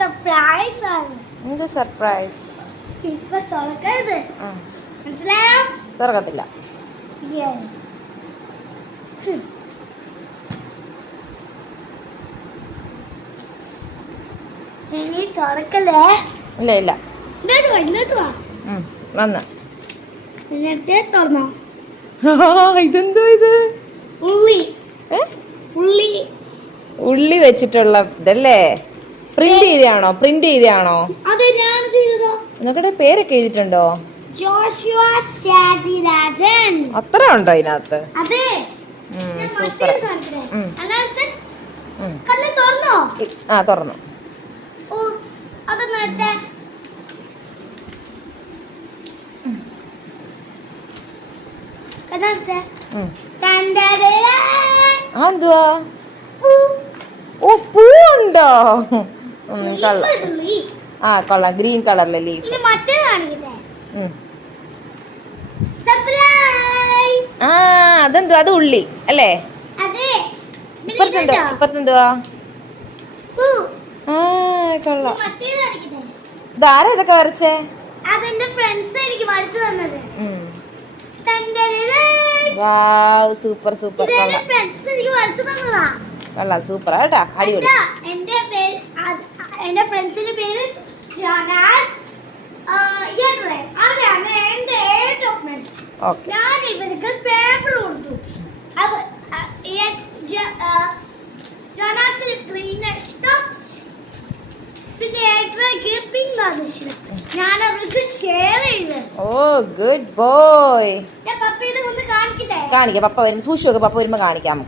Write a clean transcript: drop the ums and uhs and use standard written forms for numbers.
Surprise ആണ്. എന്ത് surprise? ഇപ്പൊ തുറക്കരുത്, മനസ്സിലായോ? തുറക്കത്തില്ല. ഇനി തുറക്കല്ലേ? ഇല്ല ഇല്ല. ഇങ്ങോട്ട് വാ. വന്ന് എന്നിട്ട് തുറന്നോ. ഇതെന്തോ ഇത്? ഉള്ളി. ഉള്ളി ഉള്ളി വെച്ചിട്ടുള്ള ഇതല്ലേ? പ്രിന്റ് ചെയ്താണോ? അതെ, ഞാൻ ചെയ്തതോ. നിങ്ങളുടെ പേരൊക്കെ എഴുതിയിട്ടുണ്ടോ? ജോഷുവ ഷാജിരാജൻ. അത്ര ഉണ്ടോ ഇതിനകത്ത്? അതെ. സൂപ്പർ. കണ്ണ് തുറന്നോ? തുറന്നു. അതൊന്നും എടുത്തേ. എന്തുവാ? ഓ, പൂവുണ്ടോ? കൊള്ളാം. ഗ്രീൻ കളറിലെ ലീഫ്. അതെന്തോ? അത് ഉള്ളി അല്ലേ? ഇപ്പത്തെന്തുവാ? കൊള്ളാം. ഇതാരാ ഇതൊക്കെ വരച്ചേ? അതെന്റെ ഫ്രണ്ട്സ് എനിക്ക് വരച്ചു തന്നത്. Super super. കൊള്ളാം, സൂപ്പർ കേട്ടാ, അടിപൊളി. എന്റെ ഫ്രണ്ട്സിന്റെ പേര് ജോനാസ്, അവരാണ് എന്റെ ഏറ്റവും ഫ്രണ്ട്സ്. ഞാൻ ഇവർക്ക് പേപ്പർ കൊടുത്തു. ജോനാസിന് ഗ്രീൻ ഇഷ്ടം, പിന്നെ ഏട്ടയ്ക്ക് പിങ്ക് ആണ് ഇഷ്ടം. ഞാൻ അവർക്ക് ഷെയർ ചെയ്ത്. ഓ, ഗുഡ് ബോയ്. പപ്പ ഇത് ഒന്ന് കാണിക്കട്ടെ? കാണിക്കാം. പപ്പ വരുമ്പോ സൂക്ഷിച്ചു നോക്ക്. പപ്പ വരുമ്പോ കാണിക്കാം.